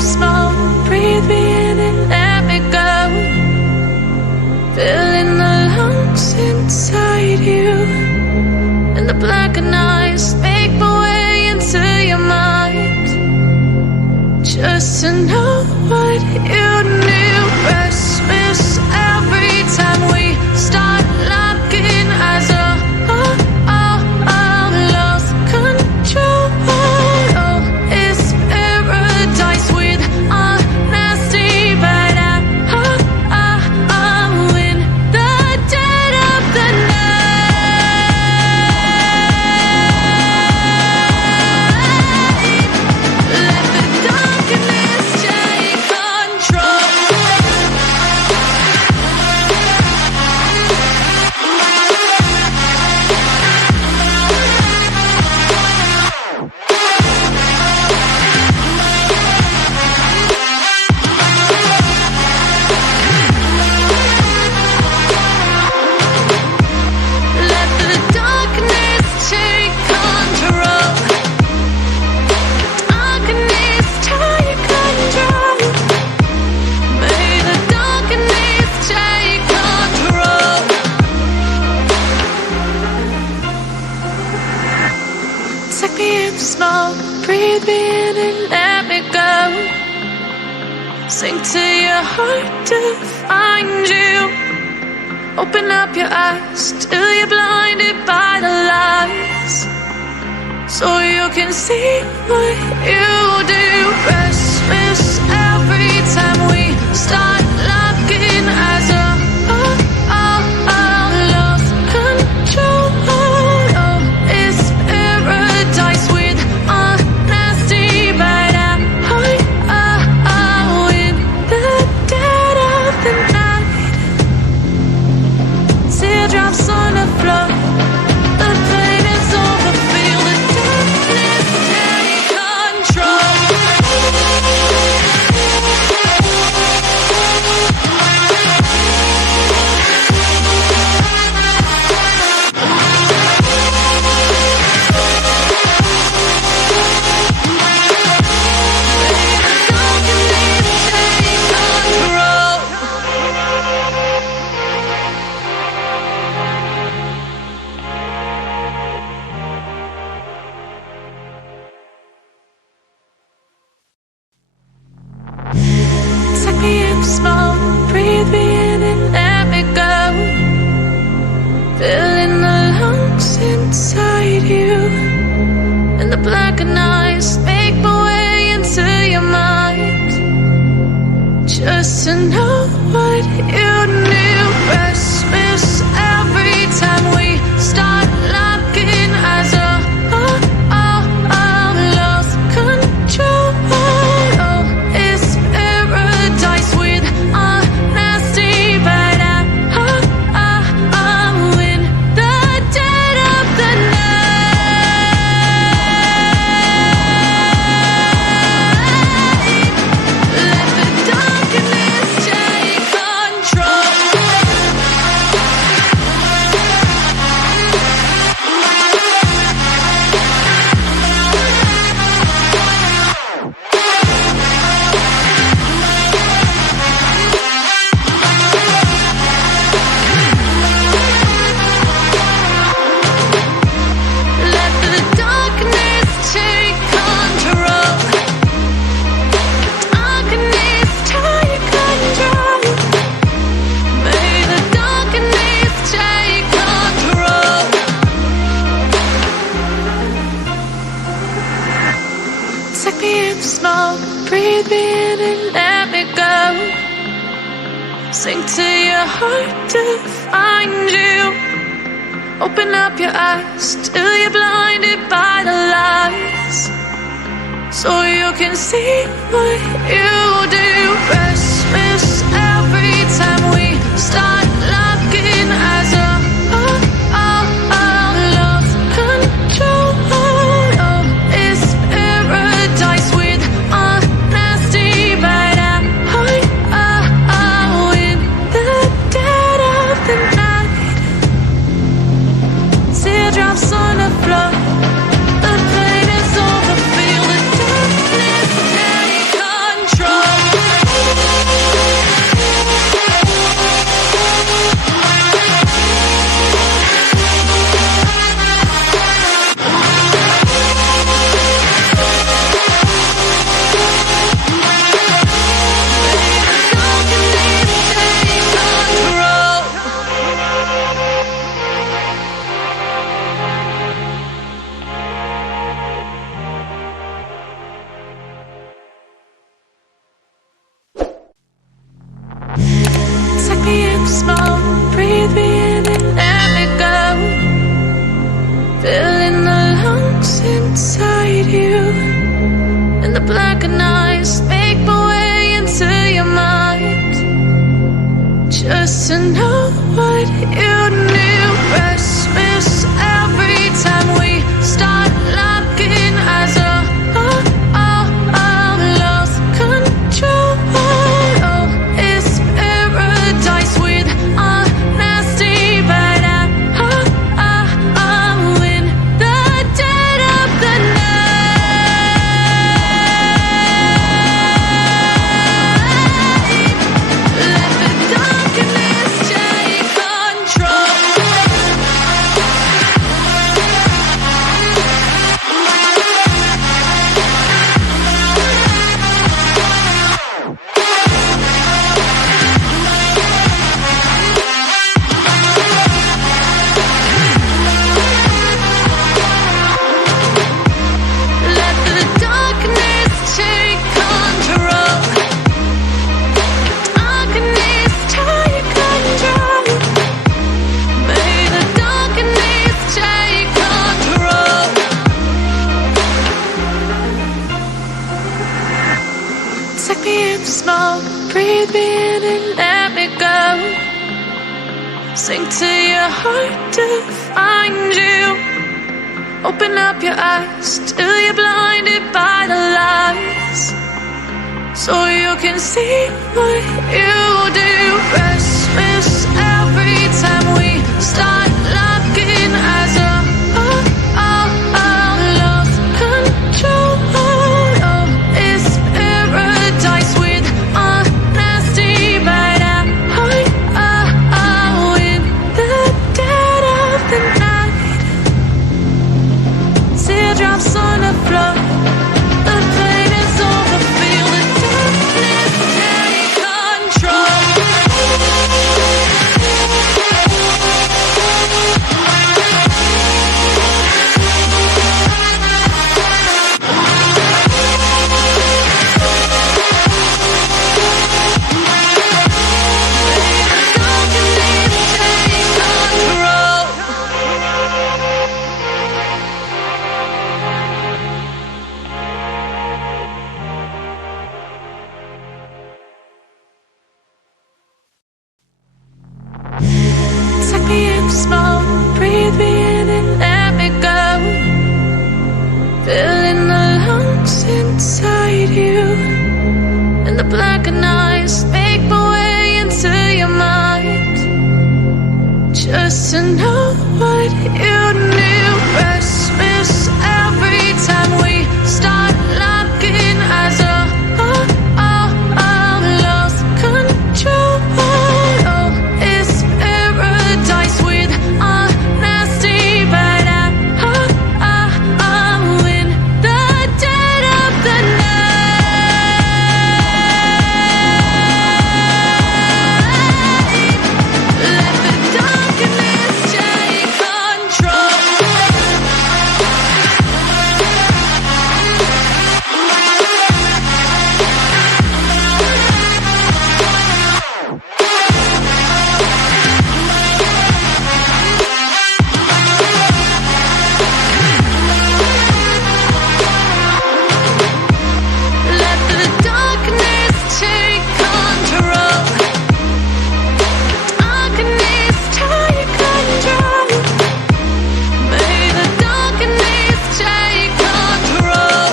small, breathe me in and let me go. Filling the lungs inside you, and the blackened eyes make my way into your mind. Just to know what you knew. Restless every time we start locking eyes. Lost control. Oh, it's paradise with honesty, but I'm in the dead of the night. Let the darkness take control. Let the darkness take control. Darkness take control. May the darkness take control. Take me in small, breathe me in and let me go. Sink to your heart to find you. Open up your eyes till you're blinded by the lies, so you can see what you do. Restless every time we start locking eyes. Lost control. Oh, it's paradise with honesty, but I'm in the dead of the night. Teardrops on the floor. The pain is over. Feel the darkness take control. Take me in small, breathe me in and let me go. Filling the lungs inside you, and the blackened eyes make my way into your mind. Just to know what you knew. Restless every time we start locking eyes. Lost control. Oh, it's paradise with honesty, but I'm in the dead of the night. Let the darkness take control. Let the darkness take control. Darkness take control. May the darkness take control. Take me in small, breathe me in and let me go. Sink to your heart to find you. Open up your eyes till you're blinded by the lies, so you can see what you do. Restless every time we start locking eyes. Lost control. Oh, it's paradise with honesty, but I'm in the dead of the night. Teardrops on the floor. The pain is over. Feel the darkness take control. breathe me in and let me go. Filling the lungs inside you, and the blackened eyes make my way into your mind. Just to know what you knew. Restless every time we start locking eyes. Lost control. Oh, it's paradise with honesty, but I'm in the dead of the night. Let the darkness take control. Let the darkness take control. Darkness take control. May the darkness take control. Take me in small, breathe me in and let me go. Sink to your heart to find you. Open up your eyes till you're blinded by the lies, so you can see what you do. Restless every time we start locking eyes. Lost control. Oh, it's paradise with honesty, but I'm in the dead of the night. Teardrops on the floor. The pain is over. Feel the darkness take control. Take me in small, breathe me in and let me go. Filling the lungs inside you, and the blackened eyes make my way into your mind. Just to know what you knew. Restless every time we start locking eyes. Lost control. Oh, it's paradise with honesty, but I'm in the dead of the night. Let the darkness take control. Let the darkness take control. Darkness take control. May the darkness take control.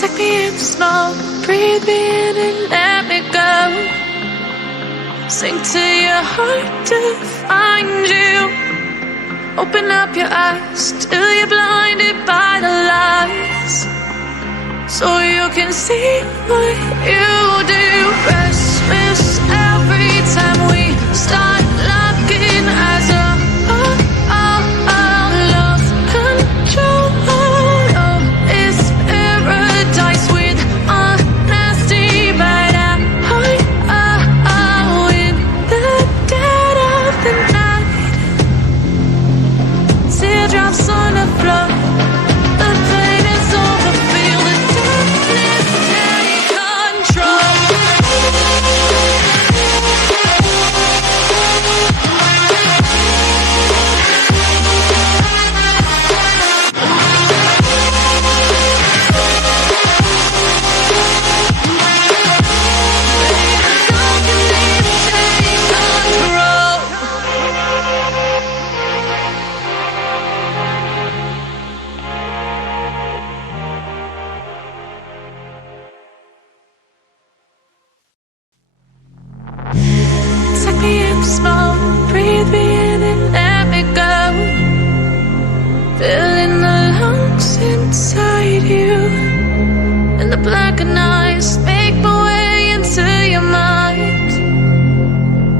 Take me in small, breathe me in and let me go. Sink to your heart to find you. Open up your eyes till you're blinded by the lies, so you can see what you do. Restless every time we start locking eyes. Lost control. Oh, it's paradise with honesty, but I'm in the dead of the night. Teardrops on the floor. The pain is over. Feel the darkness take control. the blackened eyes, make my way into your mind,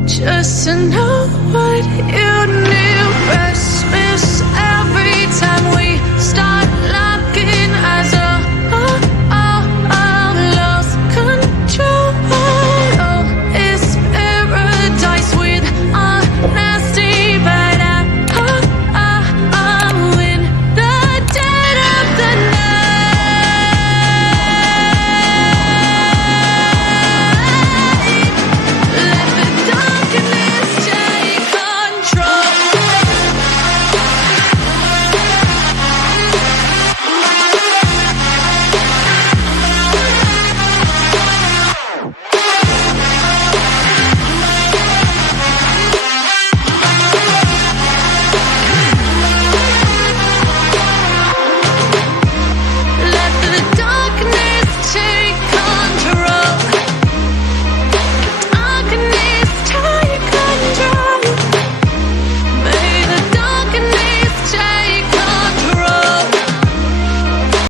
just to know what you need.